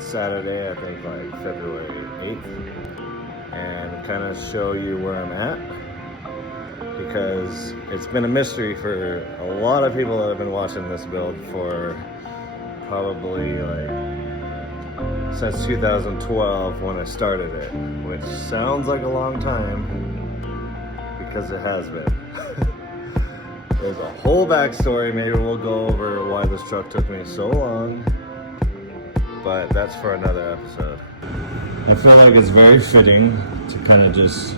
Saturday, I think like February 8th, and kind of show you where I'm at, because it's been a mystery for a lot of people that have been watching this build for probably like since 2012 when I started it, which sounds like a long time because it has been. There's a whole backstory. Maybe we'll go over why this truck took me so long, but that's for another episode. I feel like it's very fitting to kind of just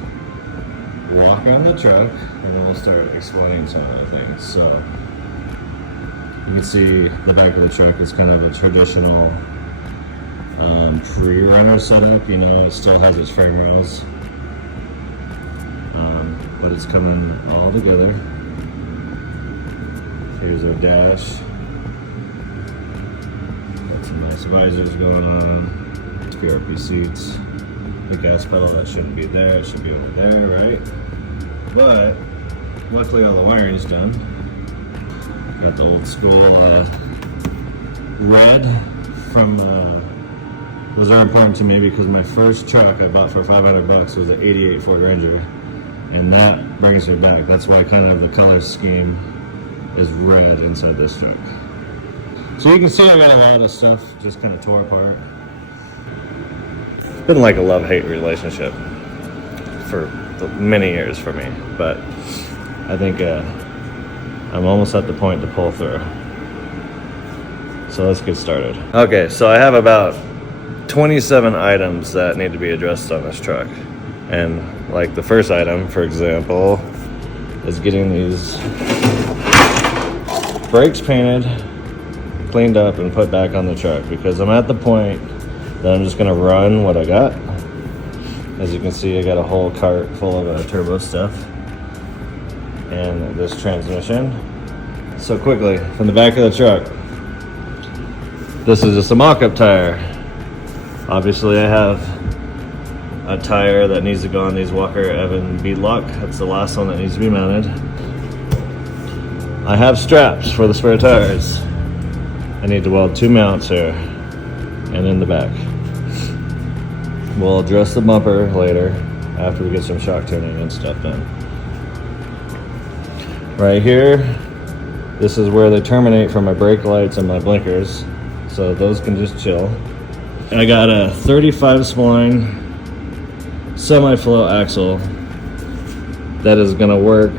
walk on the truck and then we'll start explaining some of the things. So you can see the back of the truck is kind of a traditional Prerunner setup. You know, it still has its frame rails, but it's coming all together. Here's our dash. Got some nice visors going on. PRP seats. The gas pedal, that shouldn't be there. It should be over there, right? But luckily all the wiring's done. Got the old school red from was very important to me because my first truck I bought for $500 was an '88 Ford Ranger, and that brings me back. That's why kind of the color scheme is red inside this truck. So you can see I got a lot of stuff just kind of tore apart. It's been like a love-hate relationship for many years for me, but I think I'm almost at the point to pull through. So let's get started. Okay, so I have about 27 items that need to be addressed on this truck. And like the first item, for example, is getting these brakes painted, cleaned up, and put back on the truck, because I'm at the point that I'm just gonna run what I got. As you can see, I got a whole cart full of turbo stuff and this transmission. So quickly, from the back of the truck, this is just a mock-up tire. Obviously I have a tire that needs to go on these Walker Evan beadlock. That's the last one that needs to be mounted. I have straps for the spare tires. I need to weld 2 mounts here and in the back. We'll address the bumper later after we get some shock tuning and stuff done. Right here, this is where they terminate from my brake lights and my blinkers, so those can just chill. I got a 35 spline semi-float axle that is gonna work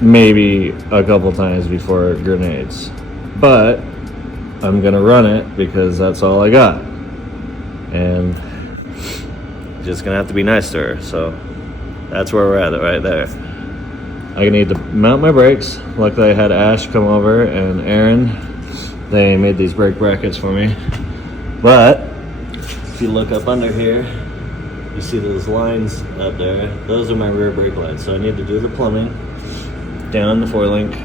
maybe a couple times before it grenades, but I'm gonna run it because that's all I got, and just gonna have to be nice to her. So that's where we're at, right there. I need to mount my brakes. Luckily I had Ash come over and Aaron. They made these brake brackets for me. But if you look up under here, you see those lines up there. Those are my rear brake lights. So I need to do the plumbing down the 4-link,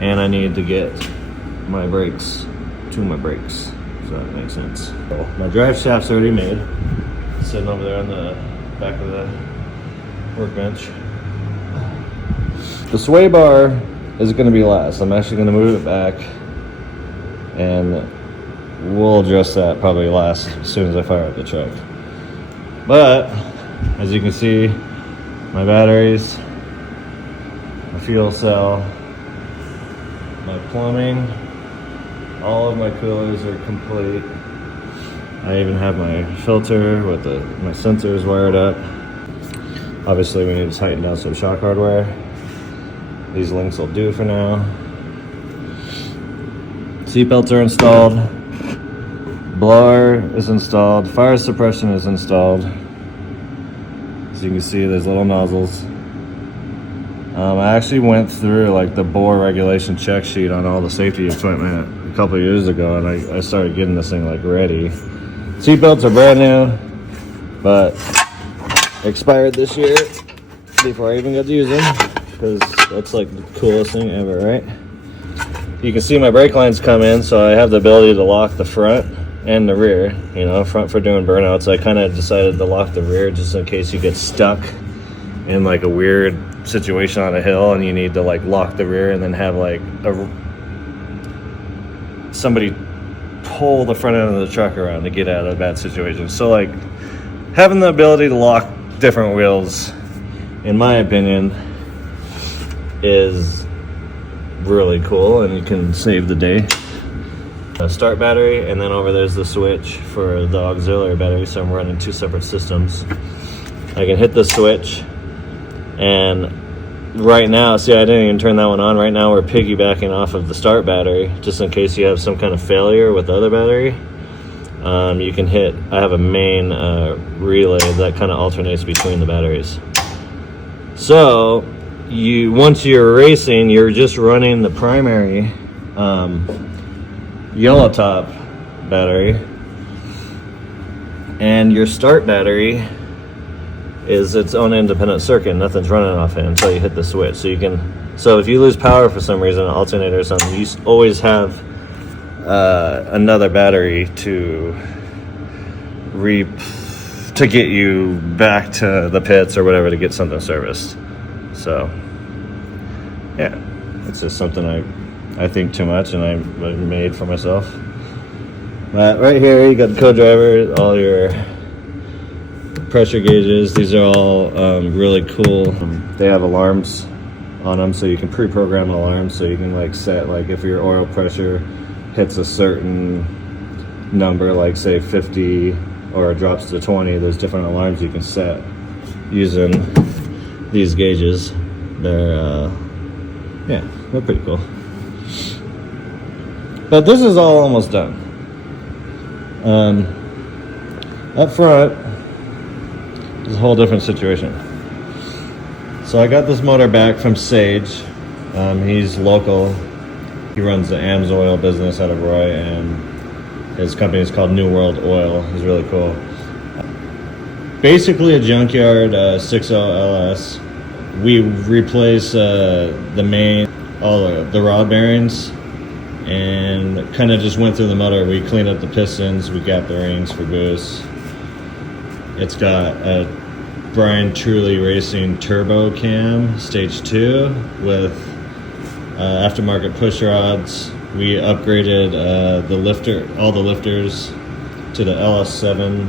and I need to get my brakes to my brakes. So that makes sense. So my drive shaft's already made, sitting over there on the back of the workbench. The sway bar is going to be last. I'm actually going to move it back, and we'll address that probably last as soon as I fire up the truck. But as you can see, my batteries, my fuel cell, my plumbing, all of my coolers are complete. I even have my filter with my sensors wired up. Obviously we need to tighten down some shock hardware. These links will do for now. Seatbelts are installed. Blower is installed. Fire suppression is installed. As you can see, there's little nozzles. I actually went through like the bore regulation check sheet on all the safety equipment a couple of years ago, and I started getting this thing like ready. Seatbelts are brand new, but expired this year before I even got to use them, because that's like the coolest thing ever, right? You can see my brake lines come in, so I have the ability to lock the front and the rear. You know, front for doing burnouts. I kind of decided to lock the rear just in case you get stuck in like a weird situation on a hill and you need to like lock the rear and then have like somebody pull the front end of the truck around to get out of bad situations. So like having the ability to lock different wheels, in my opinion, is really cool, and you can save the day. A start battery, and then over there's the switch for the auxiliary battery, so I'm running 2 separate systems. I can hit the switch, and right now, see, I didn't even turn that one on. Right now we're piggybacking off of the start battery, just in case you have some kind of failure with the other battery. You can hit, I have a main relay that kind of alternates between the batteries. So once you're racing, you're just running the primary yellow top battery, and your start battery is its own independent circuit. Nothing's running off it until you hit the switch. So if you lose power for some reason, an alternator or something, you always have another battery to get you back to the pits or whatever to get something serviced. So yeah, it's just something I think too much, and I made for myself. But right here you got the co-driver, all your pressure gauges. These are all really cool. They have alarms on them, so you can pre-program alarms, so you can like set, like if your oil pressure hits a certain number, like say 50, or it drops to 20, there's different alarms you can set using these gauges. They're they're pretty cool. But this is all almost done. Up front is a whole different situation. So I got this motor back from Sage. He's local. He runs the AMSOIL business out of Roy, and his company is called New World Oil. He's really cool. Basically a junkyard 6.0 LS. We replace the main, all the rod bearings, and kind of just went through the motor. We cleaned up the pistons, we got the rings for boost. It's got a Brian Truly Racing turbo cam, stage 2, with aftermarket push rods. We upgraded all the lifters to the LS7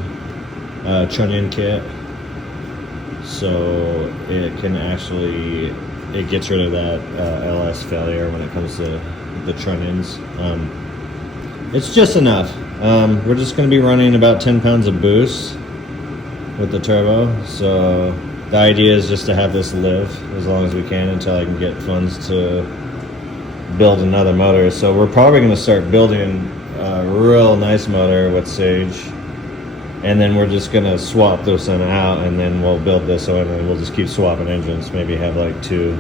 trunnion kit, so it can actually, it gets rid of that LS failure when it comes to the trunnions. It's just enough. We're just going to be running about 10 pounds of boost with the turbo, so the idea is just to have this live as long as we can until I can get funds to build another motor. So we're probably going to start building a real nice motor with Sage, and then we're just going to swap this one out, and then we'll build this one, and we'll just keep swapping engines. Maybe have like two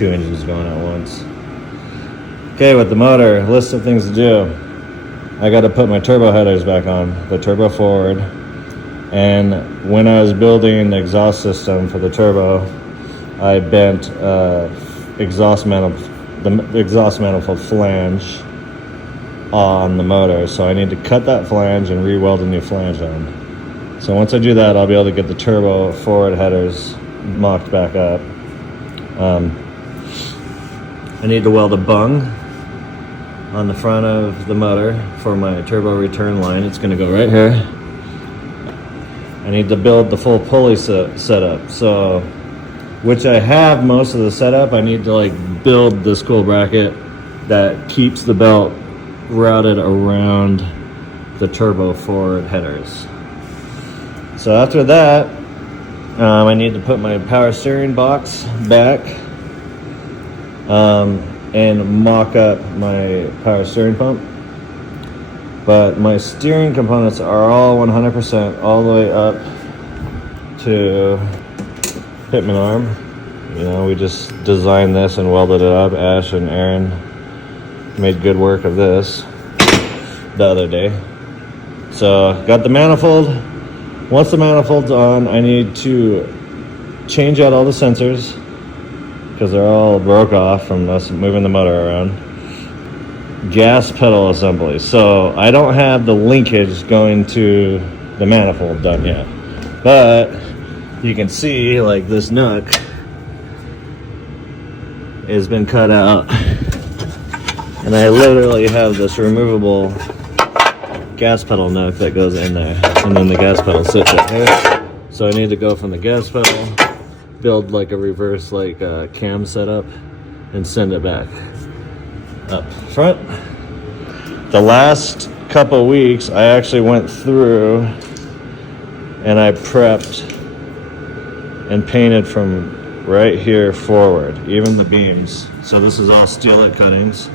engines going at once. Okay, with the motor, list of things to do. I got to put my turbo headers back on, the turbo forward. And when I was building the exhaust system for the turbo, I bent the exhaust manifold flange on the motor. So I need to cut that flange and re-weld a new flange on. So once I do that, I'll be able to get the turbo forward headers mocked back up. I need to weld a bung on the front of the motor for my turbo return line. It's going to go right here. I need to build the full pulley setup, so, which I have most of the setup. I need to like build this cool bracket that keeps the belt routed around the turbo forward headers. So after that, I need to put my power steering box back and mock up my power steering pump. But my steering components are all 100% all the way up to Pitman arm. You know, we just designed this and welded it up. Ash and Aaron made good work of this the other day. So got the manifold. Once the manifold's on, I need to change out all the sensors because they're all broke off from us moving the motor around. Gas pedal assembly. So I don't have the linkage going to the manifold done yet, but you can see like this nook has been cut out, and I literally have this removable gas pedal nook that goes in there, and then the gas pedal sits right here. So I need to go from the gas pedal, build like a reverse like cam setup, and send it back up front. The last couple weeks I actually went through and I prepped and painted from right here forward, even the beams. So this is all steelite cuttings.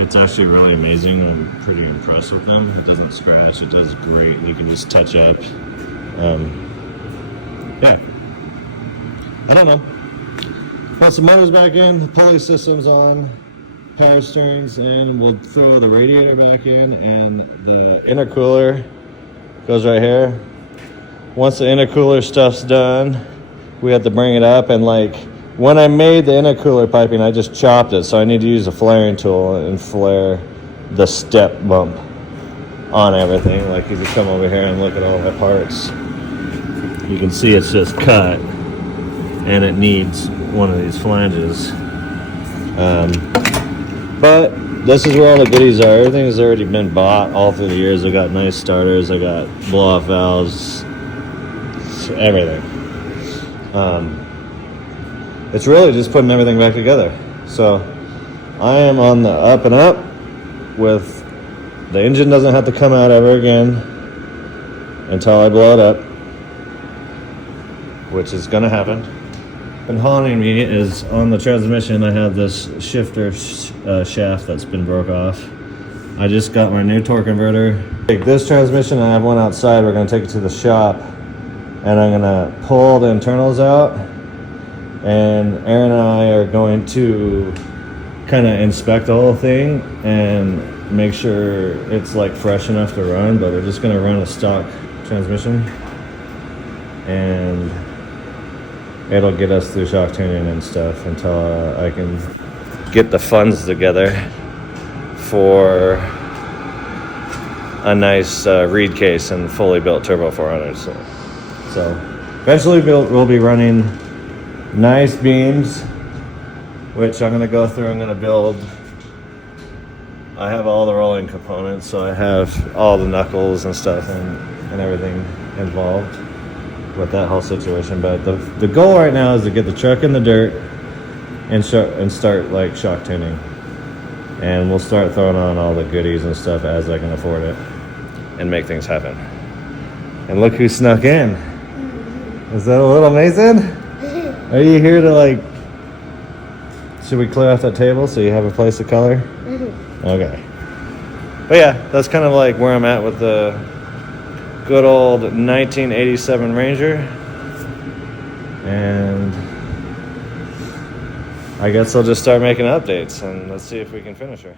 It's actually really amazing. I'm pretty impressed with them. It doesn't scratch, it does great. You can just touch up. Yeah, I don't know. Put some motors back in, the pulley system's on, power steering's in, we'll throw the radiator back in, and the intercooler goes right here. Once the intercooler stuff's done, we have to bring it up, and like when I made the intercooler piping, I just chopped it, so I need to use a flaring tool and flare the step bump on everything. Like you just come over here and look at all the parts. You can see it's just cut, and it needs one of these flanges. But this is where all the goodies are. Everything has already been bought all through the years. I got nice starters, I got blow-off valves, everything. It's really just putting everything back together. So I am on the up and up with the engine doesn't have to come out ever again until I blow it up, which is gonna happen. And haunting me is on the transmission. I have this shifter shaft that's been broke off. I just got my new torque converter. Take this transmission, I have one outside. We're gonna take it to the shop, and I'm gonna pull the internals out, and Aaron and I are going to kind of inspect the whole thing and make sure it's like fresh enough to run. But we're just gonna run a stock transmission, and it'll get us through shock tuning and stuff until I can get the funds together for a nice reed case and fully built turbo 400. So eventually we'll be running nice beams, which I'm going to go through. I'm going to build. I have all the rolling components, so I have all the knuckles and stuff and everything involved with that whole situation. But the goal right now is to get the truck in the dirt and start like shock tuning, and we'll start throwing on all the goodies and stuff as I can afford it and make things happen. And look who snuck in. Is that a little Mason? Are you here to like, should we clear off that table so you have a place to color? Okay. But yeah, that's kind of like where I'm at with the good old 1987 Ranger, and I guess I'll just start making updates and let's see if we can finish her.